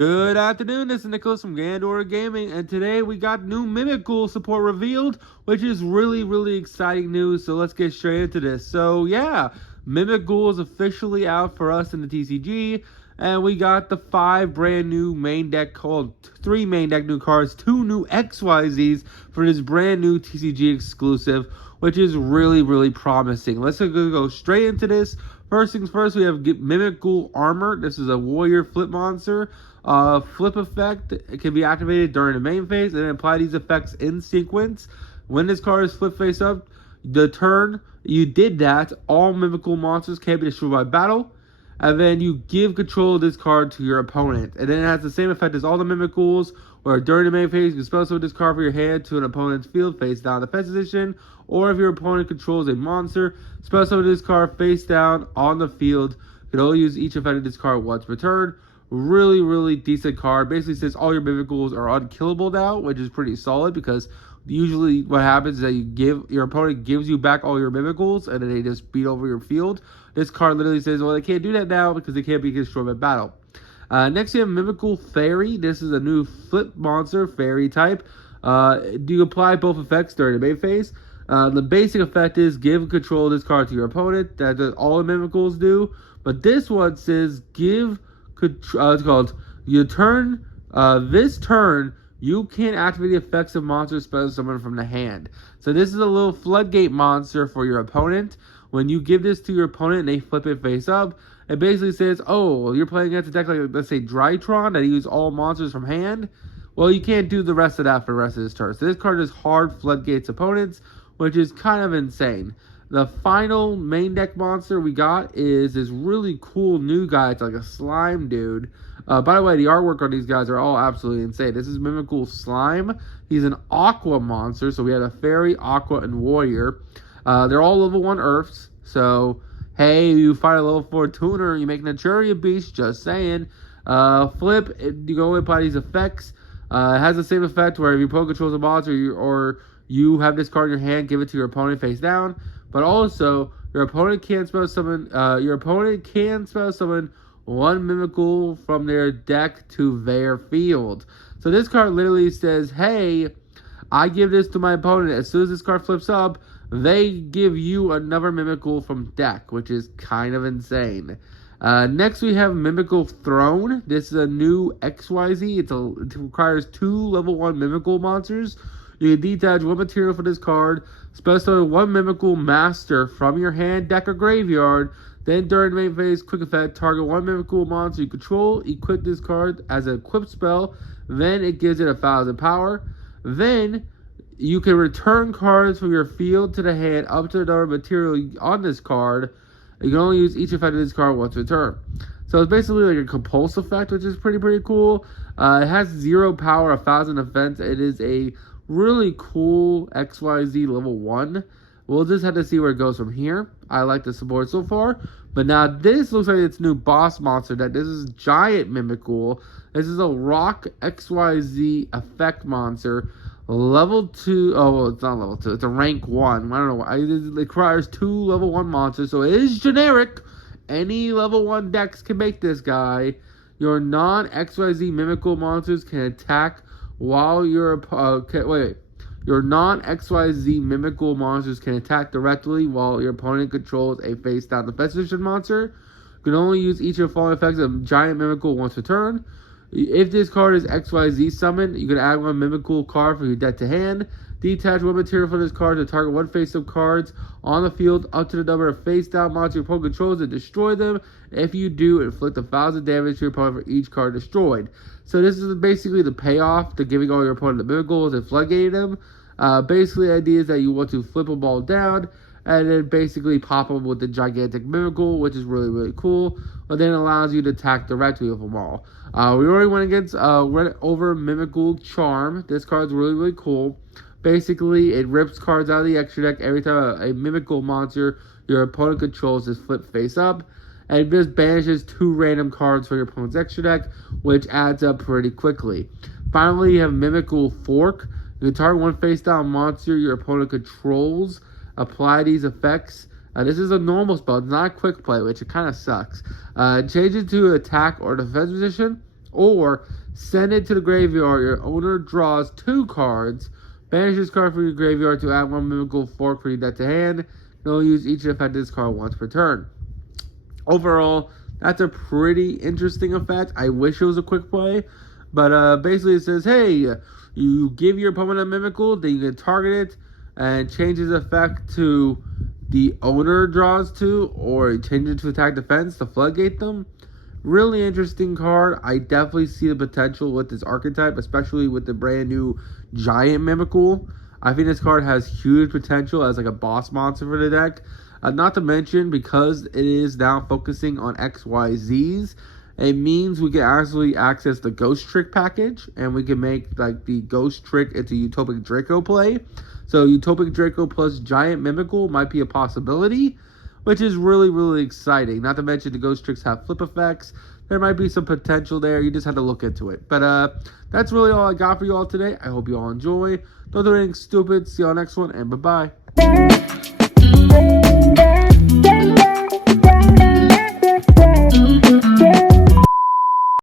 Good afternoon, this is Nicholas from Gandora Gaming, and today we got new MimiGhoul support revealed, which is really exciting news, so let's get straight into this. So yeah, MimiGhoul is officially out for us in the TCG, and we got the 5 brand new main deck called 3 main deck new cards, 2 new XYZs for this brand new TCG exclusive, which is really promising. Let's go straight into this. First things first, we have MimiGhoul Armor. This is a warrior flip monster. Flip effect, it can be activated during the main phase and then apply these effects in sequence. When this card is flipped face up, the turn you did that, all MimiGhoul monsters can be destroyed by battle. And then you give control of this card to your opponent. And then it has the same effect as all the MimiGhouls, where during the main phase, you can spell summon this card from your hand to an opponent's field face down defense position. Or if your opponent controls a monster, spell summon this card face down on the field. You can only use each effect of this card once per turn. Really decent card. Basically says all your MimiGhouls are unkillable now, which is pretty solid because usually what happens is that your opponent gives you back all your MimiGhouls and then they just beat over your field. This card literally says, well, they can't do that now because they can't be destroyed by battle. Next, you have MimiGhoul Fairy. This is a new flip monster, fairy type. You apply both effects during the main phase. The basic effect is give control of this card to your opponent. That's all the MimiGhouls do. But this one says it's called your turn. This turn, you can activate the effects of monsters special summoned from the hand. So this is a little floodgate monster for your opponent. When you give this to your opponent and they flip it face up, it basically says, oh, you're playing against a deck like, let's say, Drytron that use all monsters from hand. Well, you can't do the rest of that for the rest of this turn. So this card is hard floodgates opponents, which is kind of insane. The final main deck monster we got is this really cool new guy. It's like a slime dude. By the way, the artwork on these guys are all absolutely insane. This is MimiGhoul Slime. He's an aqua monster. So we had a fairy, aqua, and warrior. They're all level 1 earths. So, hey, you fight a level 4 tuner, you make Naturia Beast, just saying. Flip, you go and apply these effects. It has the same effect where if your opponent controls a monster or you have this card in your hand, give it to your opponent face down. But also, your opponent can spell summon one MimiGhoul from their deck to their field. So this card literally says, hey, I give this to my opponent. As soon as this card flips up, they give you another MimiGhoul from deck, which is kind of insane. Next, we have MimiGhoul Throne. This is a new XYZ. It requires 2 level 1 MimiGhoul monsters. You can detach 1 material for this card, spell summon 1 MimiGhoul Master from your hand, deck, or graveyard. Then during the main phase, quick effect, target 1 MimiGhoul monster you control, equip this card as an equipped spell, then it gives it 1,000 power. Then you can return cards from your field to the hand up to the number of material on this card. You can only use each effect of this card once per turn. So it's basically like a compulse effect, which is pretty cool. It has 0 power, 1,000 defense. It is a really cool XYZ level 1. We'll just have to see where it goes from here. I like the support so far. But now this looks like its new boss monster deck. This is Giant MimiGhoul. This is a Rock XYZ effect monster. Level 2. Oh, well, it's not level 2. It's a rank 1. I don't know why. It requires 2 level 1 monsters. So it is generic. Any level 1 decks can make this guy. Your non-XYZ MimiGhoul monsters can attack while your your non-XYZ MimiGhoul monsters can attack directly while your opponent controls a face-down defense position monster. You can only use each of the following effects of Giant MimiGhoul once per turn. If this card is XYZ summoned, you can add 1 MimiGhoul card from your deck to hand. Detach 1 material from this card to target 1 face-up cards on the field up to the number of face-down monsters your opponent controls and destroy them. If you do, inflict 1,000 damage to your opponent for each card destroyed. So this is basically the payoff to giving all your opponent the MimiGhouls and floodgating them. Basically, the idea is that you want to flip a ball down and then basically pop them with the gigantic MimiGhoul, which is really cool. But then it allows you to attack directly with them all. We already went over MimiGhoul Charm. This card's really cool. Basically, it rips cards out of the extra deck every time a MimiGhoul monster your opponent controls is flipped face up. And it just banishes 2 random cards from your opponent's extra deck, which adds up pretty quickly. Finally, you have MimiGhoul Fork. You can target 1 face-down monster your opponent controls. Apply these effects. This is a normal spell. It's not a quick play, which it kind of sucks. Change it to attack or defense position. Or send it to the graveyard. Your owner draws 2 cards. Banish this card from your graveyard to add 1 MimiGhoul fork for your deck to hand. You'll use each effect of this card once per turn. Overall, that's a pretty interesting effect. I wish it was a quick play. But basically it says, hey, you give your opponent a MimiGhoul, then you can target it and change its effect to the owner draws 2, or change it to attack defense to floodgate them. Really interesting card. I definitely see the potential with this archetype, especially with the brand new giant MimiGhoul. I think this card has huge potential as like a boss monster for the deck. Not to mention, because it is now focusing on XYZs, it means we can actually access the Ghost Trick package, and we can make like the Ghost Trick into Utopic Draco play. So Utopic Draco plus Giant MimiGhoul might be a possibility, which is really, really exciting. Not to mention the Ghost Tricks have flip effects. There might be some potential there. You just have to look into it. But that's really all I got for you all today. I hope you all enjoy. Don't do anything stupid. See you all next one, and bye-bye.